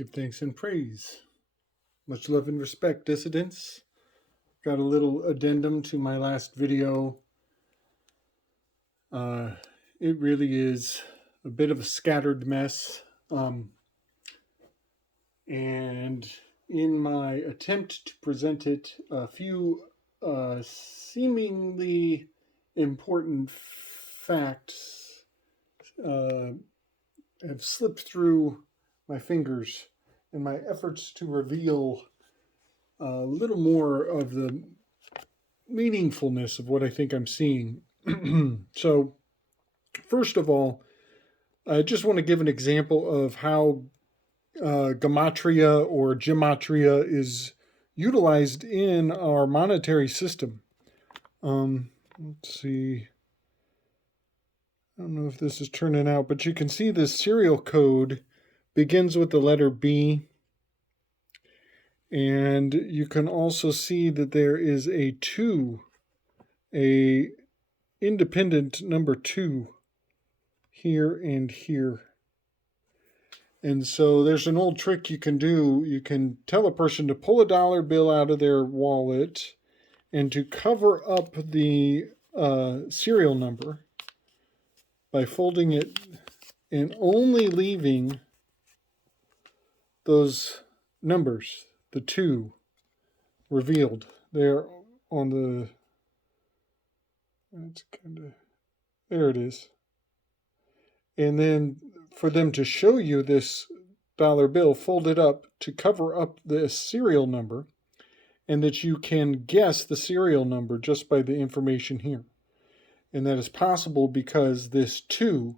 Give thanks and praise. Much love and respect, dissidents. Got a little addendum to my last video. It really is a bit of a scattered mess. And in my attempt to present it, a few seemingly important facts have slipped through my fingers in my efforts to reveal a little more of the meaningfulness of what I think I'm seeing. So, first of all, I just want to give an example of how gematria or gematria is utilized in our monetary system. Let's see. I don't know if this is turning out, but you can see this serial code begins with the letter B. And you can also see that there is a 2, a independent number 2 here and here. And so there's an old trick you can do. You can tell a person to pull a dollar bill out of their wallet and to cover up the serial number by folding it and only leaving those numbers, the 2, revealed there on the, it's kind of, there it is. And then for them to show you this dollar bill folded up to cover up the serial number, and that you can guess the serial number just by the information here. And that is possible because this 2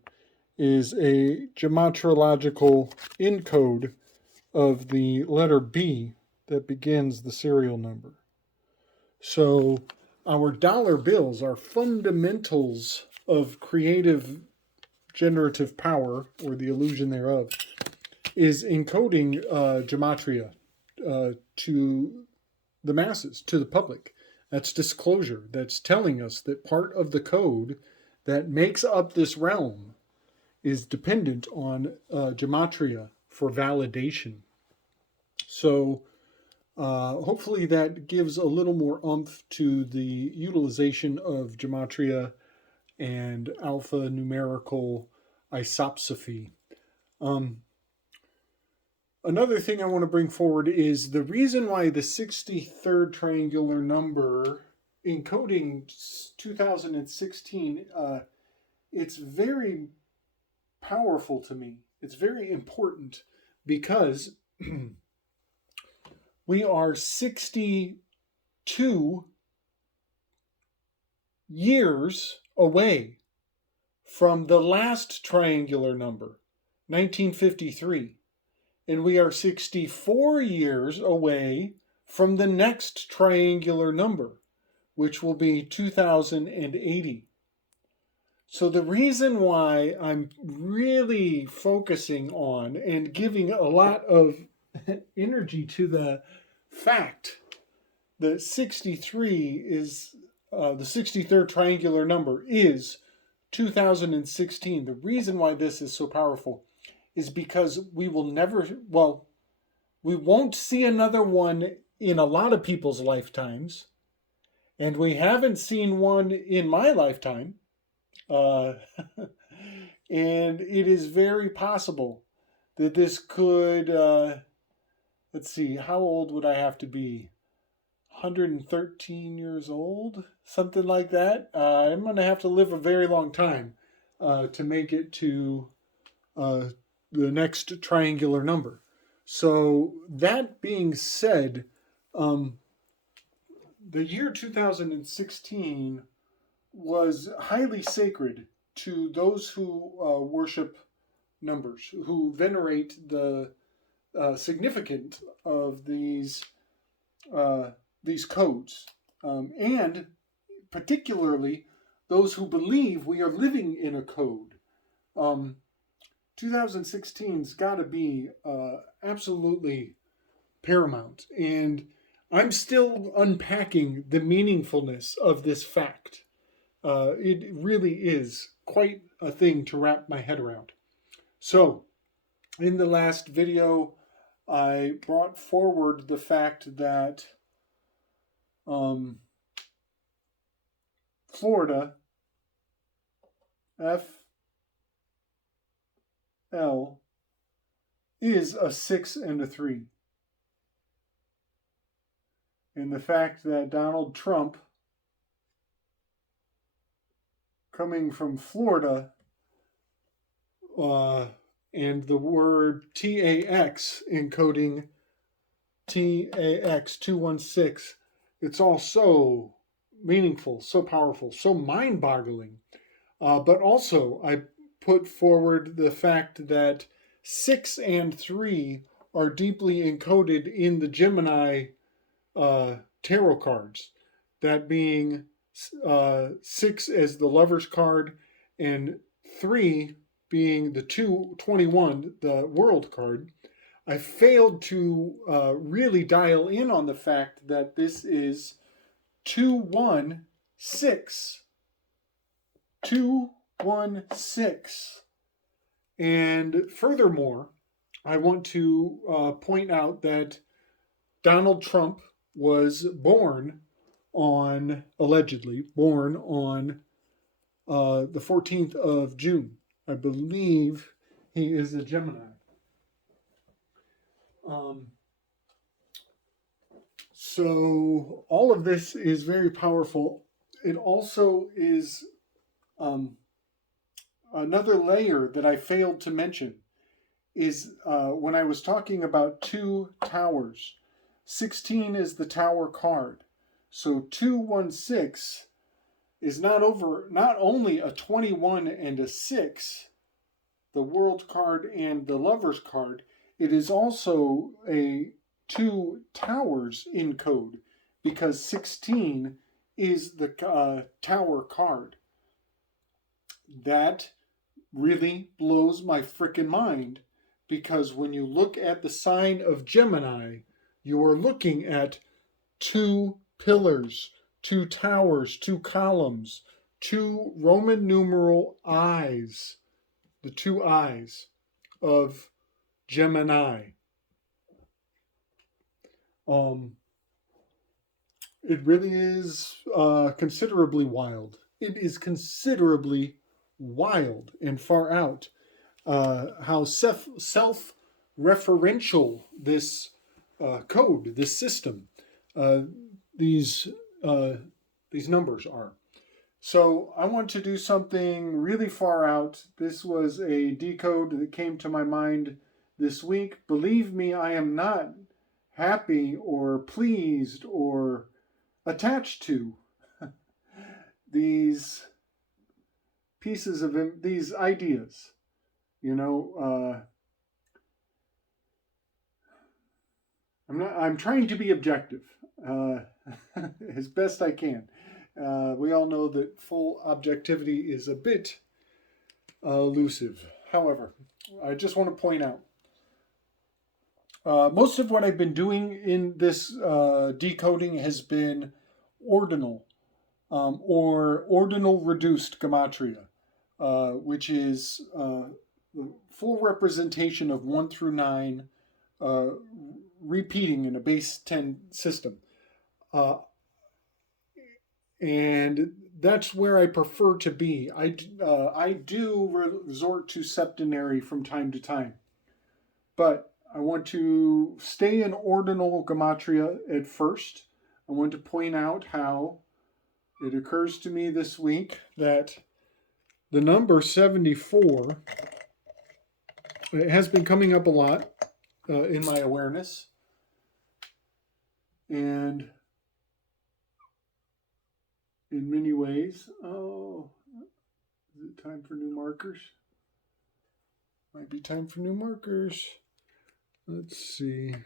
is a gematological encode of the letter B that begins the serial number. So our dollar bills are fundamentals of creative generative power, or the illusion thereof, is encoding gematria to the masses, to the public. That's disclosure. That's telling us that part of the code that makes up this realm is dependent on gematria for validation. So hopefully that gives a little more oomph to the utilization of gematria and alphanumerical isopsophy. Another thing I want to bring forward is the reason why the 63rd triangular number encoding 2016, it's very powerful to me. It's very important because we are 62 years away from the last triangular number, 1953. And we are 64 years away from the next triangular number, which will be 2080. So the reason why I'm really focusing on and giving a lot of energy to the fact that 63 is the 63rd triangular number is 2016. The reason why this is so powerful is because we won't see another one in a lot of people's lifetimes, and we haven't seen one in my lifetime. And it is very possible that this could, let's see, how old would I have to be? 113 years old? Something like that. I'm going to have to live a very long time to make it to the next triangular number. So that being said, the year 2016 was highly sacred to those who worship numbers, who venerate the significance of these codes, and particularly those who believe we are living in a code. 2016's got to be absolutely paramount, and I'm still unpacking the meaningfulness of this fact. It really is quite a thing to wrap my head around. So, in the last video, I brought forward the fact that Florida, FL, is a 6 and a 3. And the fact that Donald Trump, coming from Florida, and the word TAX encoding TAX 216, it's all so meaningful, so powerful, so mind boggling. But also, I put forward the fact that 6 and 3 are deeply encoded in the Gemini tarot cards. That being 6 as the Lover's card, and 3 being the 221, the World card. I failed to really dial in on the fact that this is 216. 216. And furthermore, I want to point out that Donald Trump was allegedly born on the 14th of June. I believe he is a Gemini. So all of this is very powerful. It also is another layer that I failed to mention is when I was talking about 2 towers. 16 is the tower card. So 216 is not only a 21 and a 6, the World card and the Lover's card, it is also a 2 towers in code, because 16 is the tower card. That really blows my frickin' mind, because when you look at the sign of Gemini, you are looking at 2 pillars, 2 towers, 2 columns, 2 Roman numeral eyes, the 2 eyes of Gemini. It really is considerably wild. It is considerably wild and far out how self-referential this code, this system, these numbers are. So I want to do something really far out. This was a decode that came to my mind this week. Believe me, I am not happy or pleased or attached to these pieces of these ideas. I'm trying to be objective as best I can. We all know that full objectivity is a bit elusive. However, I just want to point out most of what I've been doing in this decoding has been ordinal or ordinal reduced gematria, which is the full representation of 1 through 9 repeating in a base 10 system. And that's where I prefer to be. I do resort to septenary from time to time, but I want to stay in ordinal gematria at first. I want to point out how it occurs to me this week that the number 74, it has been coming up a lot in my awareness. And in many ways, is it time for new markers? Might be time for new markers. Let's see.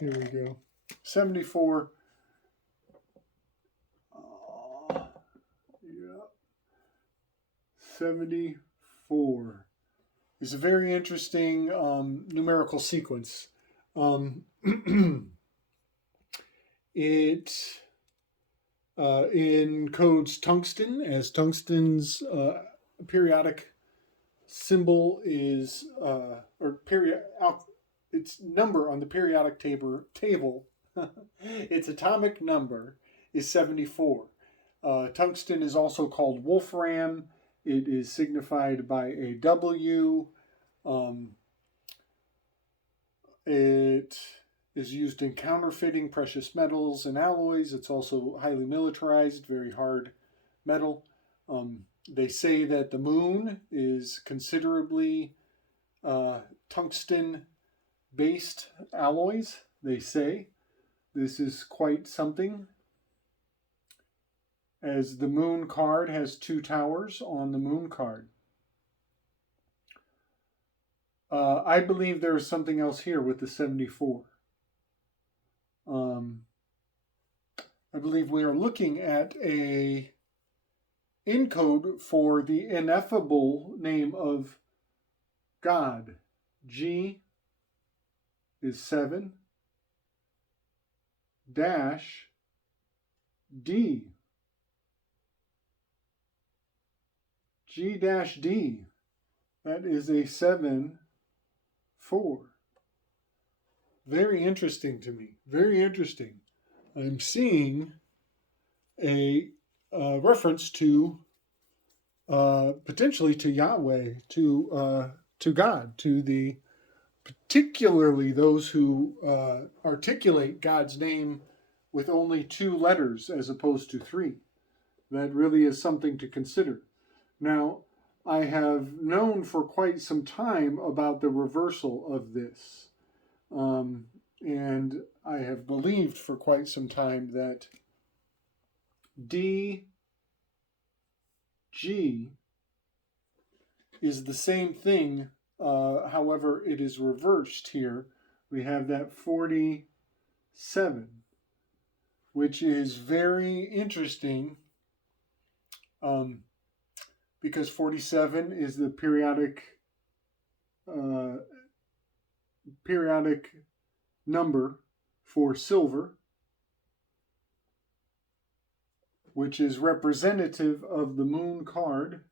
Here we go. 74. Yeah. 74 is a very interesting numerical sequence. It encodes tungsten, as tungsten's periodic symbol is, its number on the periodic table, its atomic number is 74. Tungsten is also called wolfram. It is signified by a W. It is used in counterfeiting precious metals and alloys. It's also highly militarized, very hard metal. They say that the moon is considerably tungsten based alloys. They say this is quite something, as the moon card has 2 towers on the moon card. I believe there is something else here with the 74. I believe we are looking at a encode for the ineffable name of God. G is 7 dash D. G dash D. That is a 7 4. Very interesting to me. Very interesting. I'm seeing a reference to potentially to Yahweh, to God, to the particularly those who articulate God's name with only 2 letters as opposed to 3. That really is something to consider. Now, I have known for quite some time about the reversal of this. And I have believed for quite some time that D, G is the same thing. However, it is reversed here. We have that 47, which is very interesting, because 47 is the periodic number for silver, which is representative of the moon card.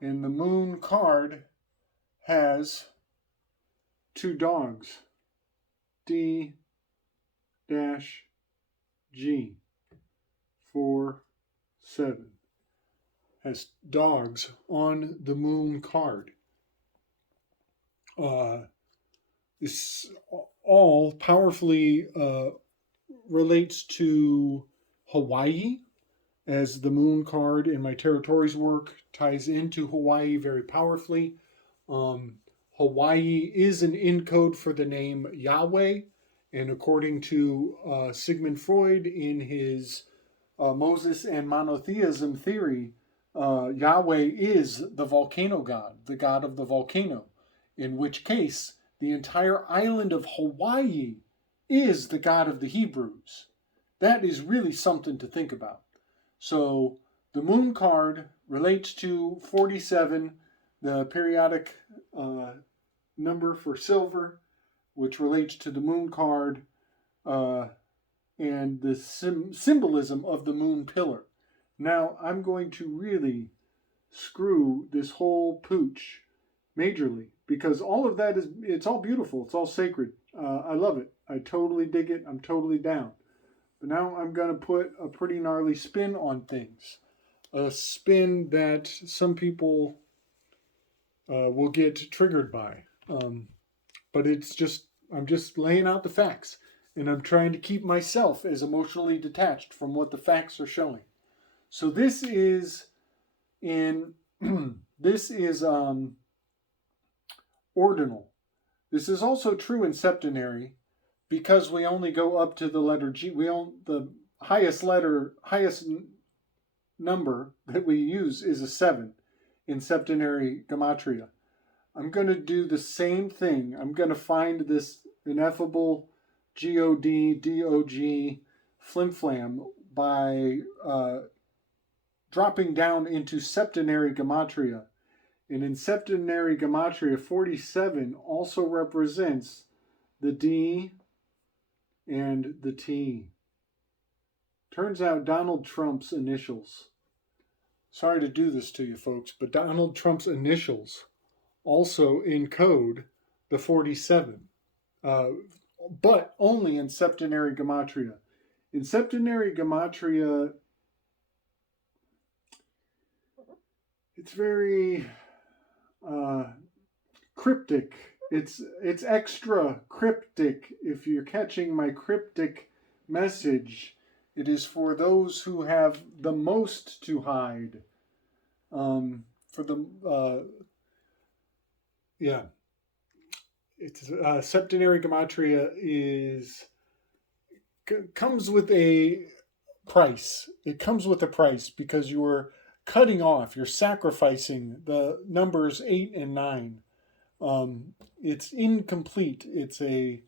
And the moon card has 2 dogs, D dash G, 4 7, has dogs on the moon card. This all powerfully relates to Hawaii, as the moon card in my territories work ties into Hawaii very powerfully. Hawaii is an encode for the name Yahweh, and according to Sigmund Freud in his Moses and monotheism theory, Yahweh is the volcano god, the god of the volcano, in which case the entire island of Hawaii is the god of the Hebrews. That is really something to think about. So the moon card relates to 47, the periodic number for silver, which relates to the moon card, and the symbolism of the moon pillar. Now I'm going to really screw this whole pooch majorly, because all of that it's all beautiful, it's all sacred. I love it. I totally dig it. I'm totally down. But now I'm going to put a pretty gnarly spin on things. A spin that some people will get triggered by. But I'm just laying out the facts. And I'm trying to keep myself as emotionally detached from what the facts are showing. So this is ordinal. This is also true in septenary, because we only go up to the letter G. The highest number that we use is a 7 in septenary gematria. I'm going to do the same thing. I'm going to find this ineffable God, Dog, flimflam by dropping down into septenary gematria. And in septenary gematria, 47 also represents the D and the T. Turns out Donald Trump's initials. Sorry to do this to you folks, but Donald Trump's initials also encode the 47, but only in septenary gematria. In septenary gematria, it's very cryptic. It's extra cryptic. If you're catching my cryptic message, it is for those who have the most to hide. For the yeah, it's septenary gematria comes with a price. It comes with a price because you're cutting off, you're sacrificing the numbers 8 and 9. It's incomplete. It's a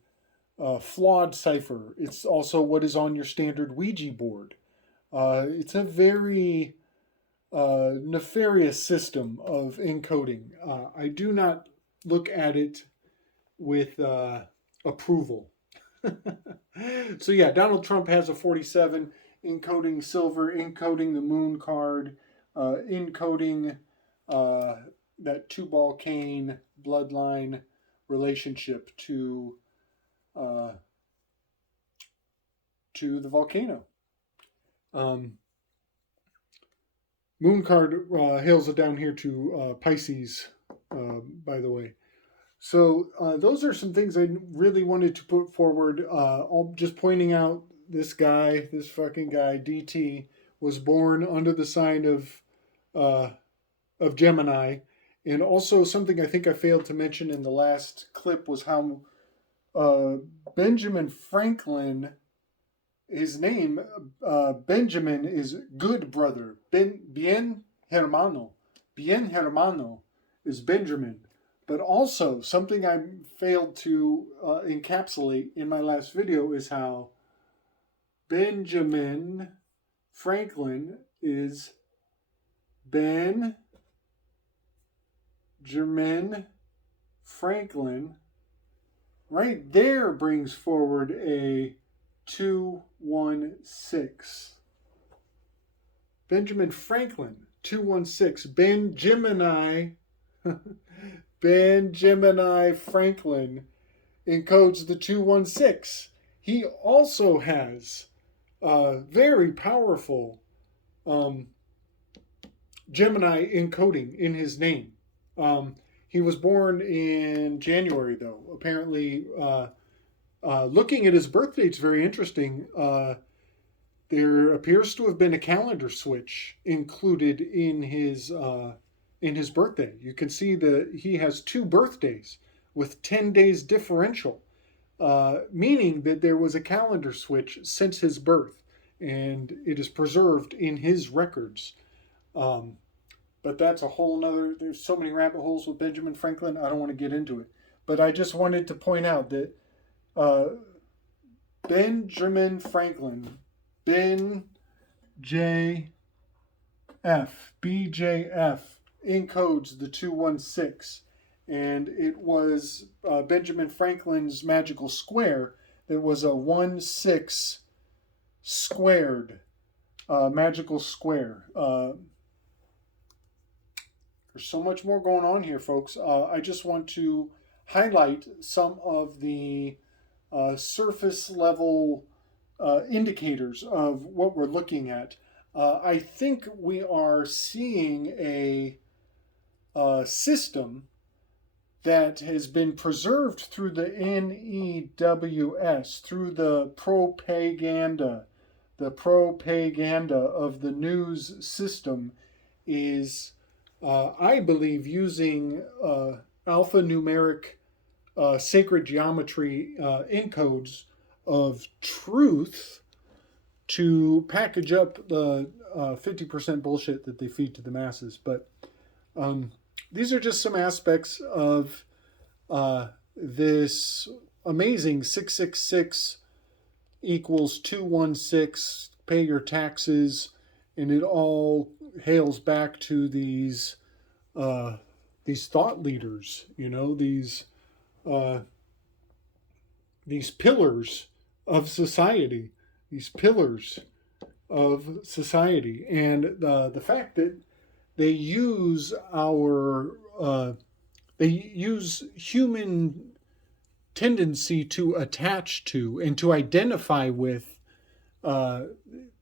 flawed cipher. It's also what is on your standard Ouija board. It's a very nefarious system of encoding. I do not look at it with approval. So yeah, Donald Trump has a 47, encoding silver, encoding the moon card, encoding that two-ball cane bloodline relationship uh, to the volcano. Moon card hails it down here to Pisces, by the way. So those are some things I really wanted to put forward. Just pointing out this fucking guy, DT, was born under the sign of Gemini, and also something I think I failed to mention in the last clip was how Benjamin Franklin, his name Benjamin is good brother. Bien hermano is Benjamin. But also, something I failed to encapsulate in my last video is how Benjamin Franklin is Benjamin Franklin. Right there brings forward a 216. Benjamin Franklin, 216. Benjamin Franklin encodes the 216. He also has very powerful Gemini encoding in his name. He was born in January, though. Apparently, looking at his birth date's very interesting. There appears to have been a calendar switch included in his birthday. You can see that he has 2 birthdays with 10 days differential, meaning that there was a calendar switch since his birth, and it is preserved in his records. But that's a whole nother, there's so many rabbit holes with Benjamin Franklin, I don't want to get into it. But I just wanted to point out that Benjamin Franklin, B.J.F, encodes the 216. And it was Benjamin Franklin's magical square that was a 1-6 squared magical square. There's so much more going on here, folks. I just want to highlight some of the surface level indicators of what we're looking at. I think we are seeing a system that has been preserved through the NEWS, through the propaganda. The propaganda of the news system is, I believe, using alphanumeric sacred geometry encodes of truth to package up the 50% bullshit that they feed to the masses. But these are just some aspects of this amazing 666 equals 216, pay your taxes, and it all hails back to these thought leaders, these pillars of society, and the fact that they use our They use human tendency to attach to and to identify with uh,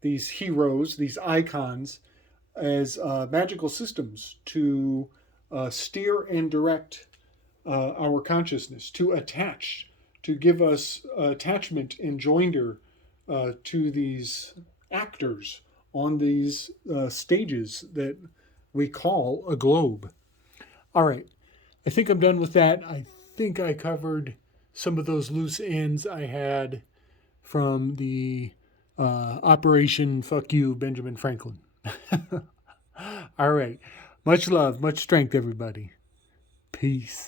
these heroes, these icons, as magical systems to steer and direct our consciousness, to attach, to give us attachment and joinder to these actors on these stages that we call a globe. All right, I think I'm done with that. I think I covered some of those loose ends I had from the Operation Fuck You, Benjamin Franklin. All right. Much love, much strength, everybody. Peace.